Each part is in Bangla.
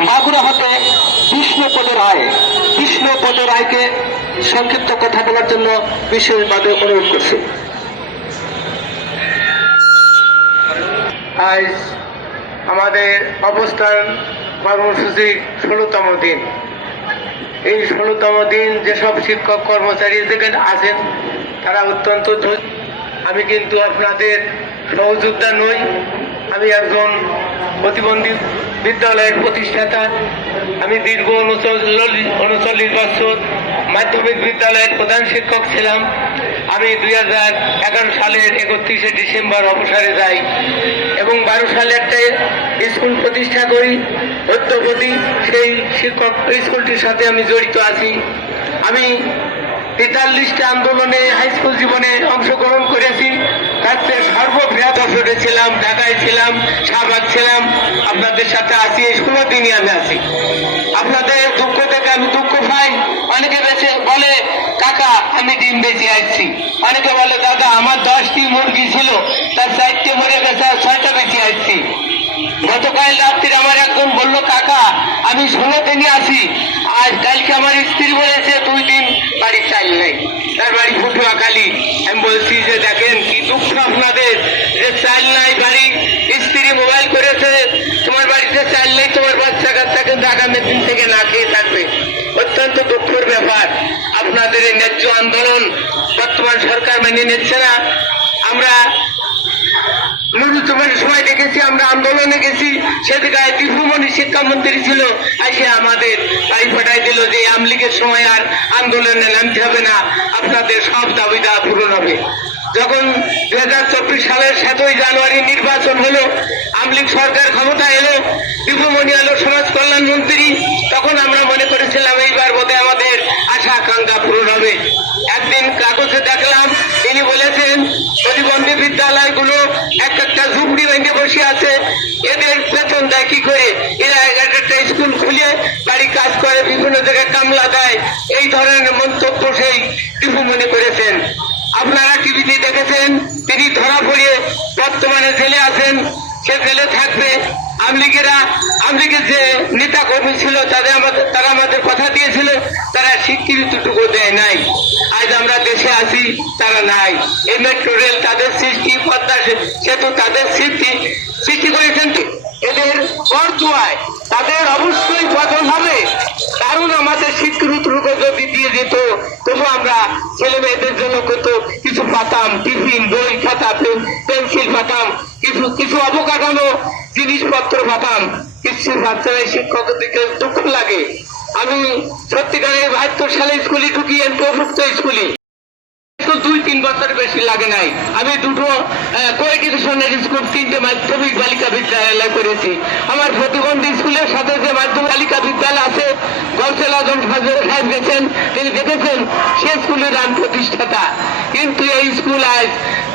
মাগুরা হতে বিষ্ণুপদ রায়। বিষ্ণুপদ রায়কে সংক্ষিপ্ত কথা বলার জন্য বিশেষভাবে অনুরোধ করছি। আজ আমাদের অবস্থান কর্মসূচির 16তম দিন। এই 16তম দিন যেসব শিক্ষক কর্মচারী যেখানে আছেন তারা অত্যন্ত আমি কিন্তু আপনাদের সহযোদ্ধা নই। আমি একজন প্রতিবন্ধী বিদ্যালয়ের প্রতিষ্ঠাতা। আমি দীর্ঘ 39 বছর মাধ্যমিক বিদ্যালয়ের প্রধান শিক্ষক ছিলাম। আমি 2011 সালের 31শে ডিসেম্বর অবসরে যাই এবং 12 সালে একটা স্কুল প্রতিষ্ঠা করি সত্যপতি। সেই শিক্ষক স্কুলটির সাথে আমি জড়িত আছি। আমি 43টা আন্দোলনে হাই স্কুল জীবনে অংশগ্রহণ করেছি। তার চেয়ে সর্ববৃহৎ অবসরে ছিলাম, ঢাকায় ছিলাম, শাহবাগ ছিলাম। আপনাদের সাথে আছি, এই 16 দিনই আমি আছি। আপনাদের দুঃখ থেকে আমি দুঃখ পাই। অনেকে বলে কাকা আমি ডিম বেঁচে আসছি, অনেকে বলে দাদা আমার 10টি মুরগি ছিল তার 4টে মরে গেছে আর 6টা বেঁচে আসছি। গতকাল রাত্রির আমার একজন বলল কাকা আমি 16 দিনই আছি, আর কালকে আমার স্ত্রী বলেছে 2 দিন বাড়ি চাল নেই, তার বাড়ি পটুয়াখালী। আমি বলছি যে দেখেন কি দুঃখ আপনাদের, যে চাল নাই বাড়ি, স্ত্রী মোবাইল করেছে তোমার বাড়িতে চাল নেই, তোমার বাচ্চা কাচ্চা কিন্তু আগামী দিন থেকে না খেয়ে থাকবে। অত্যন্ত দুঃখের ব্যাপার। আপনাদের এই ন্যায্য আন্দোলন বর্তমান সরকার মেনে নিচ্ছে না। আমরা নুরুজ্জামানের সময় দেখেছি, আমরা আন্দোলনে গেছি, সেদিকে দীপুমণি শিক্ষামন্ত্রী ছিল, এসে আমাদের তাই পাঠাই দিল যে আমলিগের সময় আর আন্দোলনে নামতে হবে না, আপনাদের সব দাবিদাওয়া পূরণ হবে। যখন 2024 সালের 7ই জানুয়ারি নির্বাচন হলো, আমলিগ সরকার ক্ষমতা এলো, দীপুমণি এলো সমাজ কল্যাণ মন্ত্রী, তখন আমরা মনে করেছিলাম এইবার বোধহয় আমাদের আশা আকাঙ্ক্ষা পূরণ হবে। একদিন কাগজে দেখলাম তিনি বলেছেন প্রতিবন্ধী বিদ্যালয়গুলো একটা ঝুপড়ি ভেঙে বসে আছে, এদের বেতন দেয় কি করে, এরা একটা স্কুল খুলে বাড়ি কাজ করে, বিভিন্ন জায়গায় কামলা দেয়, এই ধরনের মন্তব্য সেই দীপুমণি করেছেন। আপনারা টিভিতে দেখেছেন তিনি ধরা পড়িয়ে বর্তমানে জেলে আছেন, সে জেলে থাকবে। আমলিগের যে নেতা কর্মী ছিল তারা আমাদের কথা দিয়েছিল, তারা স্বীকৃতিটুকু দেয় নাই। আজ আমরা দেশে আছি, তারা নাই। এই মেট্রো রেল তাদের সৃষ্টি, পদ্মা সেতু তাদের সৃষ্টি করেছেন। এদের বরদুয়ায় তাদের অবশ্যই পতন হবে, কারণ আমাদের স্বীকৃতিটুকু যদি দিয়ে দিত তবু আমরা ছেলে মেয়েদের জন্য কত কিছু পাতাম, টিফিন, বই, খাতা, পেন্সিল পাতাম, কিছু অবকাঠামো জিনিসপত্র পাতাম, কিছু বাচ্চারা শিক্ষকের দিকে দুঃখ লাগে। আমি সত্যিকারের 72 সালে স্কুলে ঢুকি, অন্তর্ভুক্ত স্কুলে 2-3 বছর বেশি লাগে নাই। আমি 2টো কোএডুকেশনাল স্কুল, 3টে মাধ্যমিক বালিকা বিদ্যালয় করেছি। আমার প্রতিবন্ধী স্কুলের সাথে যে মাধ্যমিক বালিকা বিদ্যালয় আছে, গৌসেল আজম সাহেব গেছেন, তিনি দেখেছেন, সে স্কুলের আমি প্রতিষ্ঠাতা। কিন্তু এই স্কুল আজ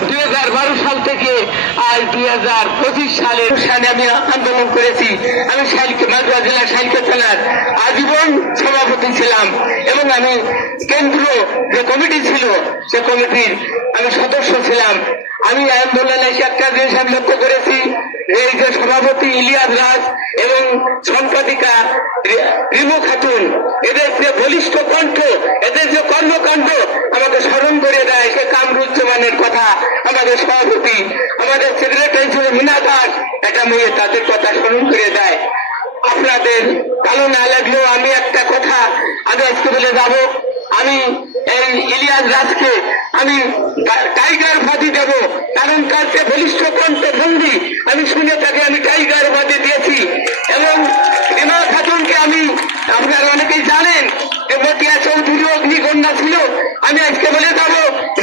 2012 সাল থেকে আজ 2025 সালের আমি আন্দোলন করেছি। আমি মাগুরা জেলার শালকে থানার আজীবন সভাপতি ছিলাম এবং আমি কেন্দ্রীয় যে কমিটি ছিল সে কমিটির আমি সদস্য ছিলাম। আমি আন্দোলনে এসে একটা জিনিস আমি লক্ষ্য করেছি, এই যে সভাপতি ইলিয়াস রাজ এবং সম্পাদিকা রিমু খাতুন, এদের যে বলিষ্ঠ কণ্ঠ, এদের যে কর্মকাণ্ড আমাকে স্মরণ করে দেয় সে কামরুজ্জামানের কথা। আমাদের সভাপতি, আমাদের সেক্রেটারি ছিল মিনা দাস, একটা মেয়ে, তাদের কথা স্মরণ করে দেয়। আপনাদের ভালো না লাগলেও আমি একটা কথা আমি আজকে বলে যাব, আমি এই ইলিয়াস রাজকে আমি টাইগার বাদী দেব, কারণ তার যে বলিষ্ঠ কণ্ঠভঙ্গি আমি শুনে তাকে আমি টাইগার বাদী দিয়েছি। এবং রিমা খাতুনকে আমি, আপনারা অনেকেই জানেন যে মতিয়া চৌধুরী অগ্নিকন্যা ছিল, আমি আজকে বলে যাব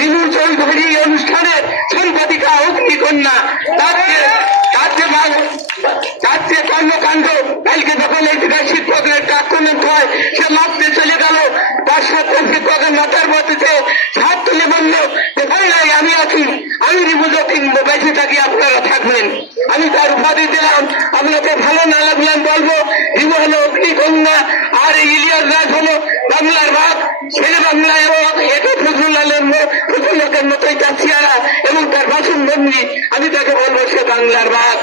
রিমু চৌধুরী অনুষ্ঠানের সম্পাদিকা অগ্নিকন্যা। তার যে কর্মকাণ্ড, কালকে যখন এই শিক্ষকের আক্রমণ হয়, সে মাপতে চলে গেল, 5-7 শিক্ষকের মাথার মধ্যে হাত তুলে বলল যে ভাই আমি আছি, আমি রিমু যতদিন বেঁচে থাকি আপনারা থাকবেন। আমি তার উপাধি দিলাম। আপনাকে ভালো না লাগলাম বলবো, রিমু হলো অগ্নিকন্যা আর ইলিয়াস রাজ হলো বাংলার বাঘ, ছেলে বাংলা, এবং এটা ফজলুলের মতোই তার চেহারা এবং তার বাসনভঙ্গি, আমি তাকে বলবো সে বাংলার বাঘ।